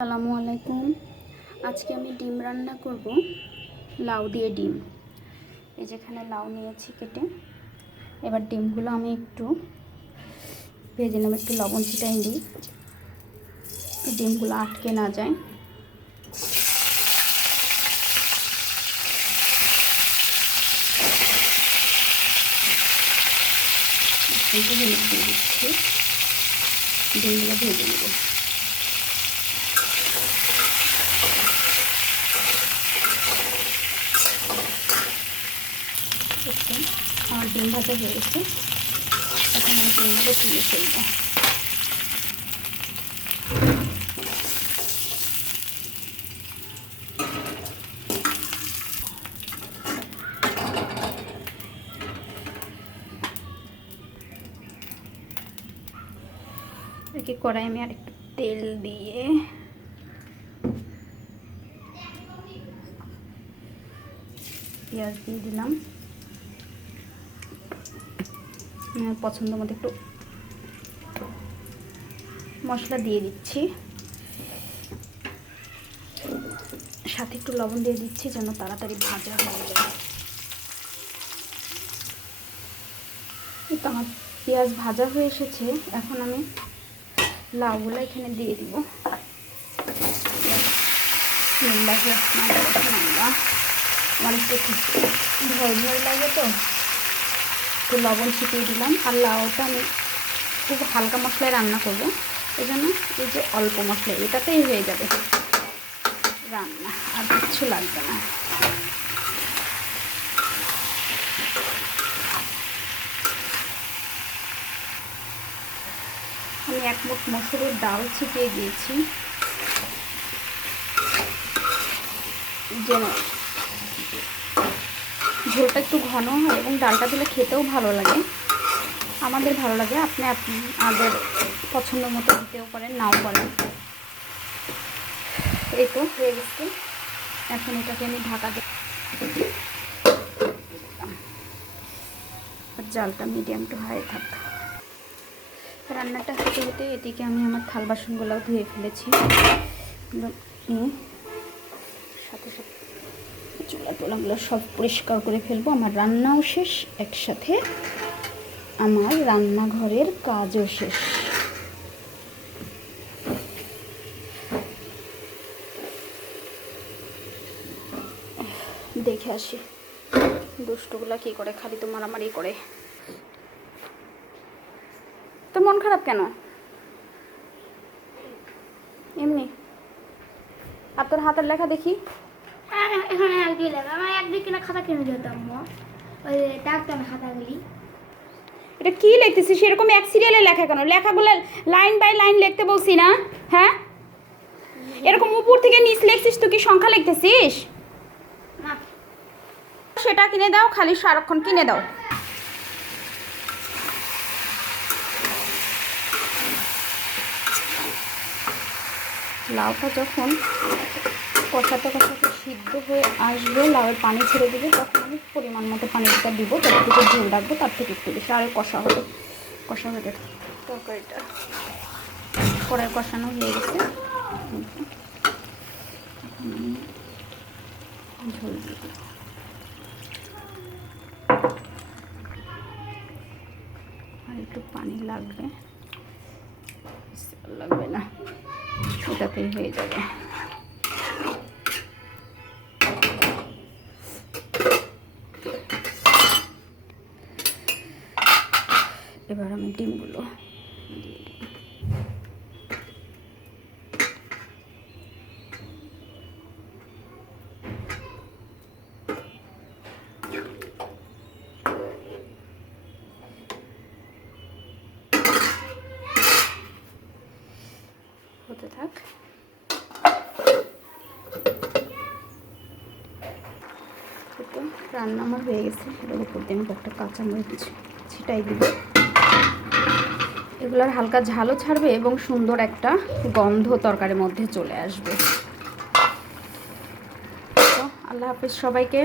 আসসালামু আলাইকুম। আজকে আমি ডিম রান্না করব, লাউ দিয়ে ডিম। এই যেখানে লাউ নিয়েছি কেটে, এবার ডিমগুলো আমি একটু ভেজে নেব, একটু লবণ ছিটাই দিই, ডিমগুলো আটকে না যায়। একটু হলুদ দিয়ে দিচ্ছি, ডিমগুলো ভেজে নেব। আমার ডিম ভাজা হয়ে গেছে, এখন আমি ডিমগুলো তুলে ফেলবো। একে কড়াই আমি আর একটু তেল দিয়ে পেঁয়াজ দিয়ে দিলাম, পছন্দ মতো একটু মশলা দিয়ে দিচ্ছি, সাথে একটু লবণ দিয়ে দিচ্ছি যেন তাড়াতাড়ি ভাজা হয়ে যায়। তো আমার পেঁয়াজ ভাজা হয়ে এসেছে, এখন আমি লাউগুলো এখানে দিয়ে দিব। আমার একটু ভয় ভয় লাগে, তো একটু লবণ ছিটিয়ে দিলাম। আর লাউটা আমি খুব হালকা মশলায় রান্না করবো, এই জন্য এই যে অল্প মশলা এটাতেই হয়ে যাবে রান্না, আর কিচ্ছু লাগবে না। আমি 1 মুঠ মসুরের ডাল ছিটিয়ে দিয়েছি, যেন ঝোলটা একটু ঘন হয় এবং ডালটা দিলে খেতেও ভালো লাগে। আমাদের ভালো লাগে, আপনি আপনাদের পছন্দ মতো দিতেও পারেন, নাও পারেন। এই তো হয়ে গেছে, এখন এটাকে আমি ঢাকা দিই। জালটা মিডিয়াম টু হাই থাক। রান্নাটা হতে হতে এদিকে আমি আমার থাল বাসনগুলোও ধুয়ে ফেলেছি, সাথে সাথে চুলা টোলাগুলো সব পরিষ্কার করে ফেলবো। আমার রান্নাও শেষ, একসাথে আমার রান্নাঘরের কাজও শেষ। দেখে আসি দুষ্টগুলা কি করে, খালি তো মারামারি করে। তোর মন খারাপ কেন? এমনি। আর তোর হাতের লেখা দেখি। এখানে একদিকে লেখা, আমার একদিকে না খাতা কিনে যেতাম, ওই ডাক্তার খাতাগুলি। এটা কি লিখতেছিস? সেরকম এক সিরিয়ালে লেখা কেন? লেখাগুলো লাইন বাই লাইন লিখতে বলছি না? হ্যাঁ, এরকম উপর থেকে নিচ লিখছিস, তুই কি সংখ্যা লিখতেছিস? না, সেটা কিনে দাও, খালি সারাক্ষণ কিনে দাও। লাউটা যখন কষাতে কষাতে সিদ্ধ হয়ে আসবে, লাউয়ের পানি ছেড়ে দেবে, তখন আমি পরিমাণ মতো পানিটা দিব, যতটুকু ঝোল রাখবো তার থেকে একটু বেশি। আর কষা হবে, কষা হয়ে যাবে তরকারিটা। কড়াই কষানো হয়ে গেছে, ঝোল দিয়ে দেবো। আর একটু পানি লাগবে, লাগবে না, ওটাতেই হয়ে যাবে। এবার আমি ডিমগুলো দিয়ে দিই। হতে থাক। তো রান্না আমার হয়ে গেছে, এবার উপর দিয়ে আমি একটা কাঁচামরিচ ছিটাই দিব। এগুলোর হালকা ঝালও ছাড়বে এবং সুন্দর একটা গন্ধ তরকারির মধ্যে চলে আসবে। তো আল্লাহ হাফেজ সবাইকে।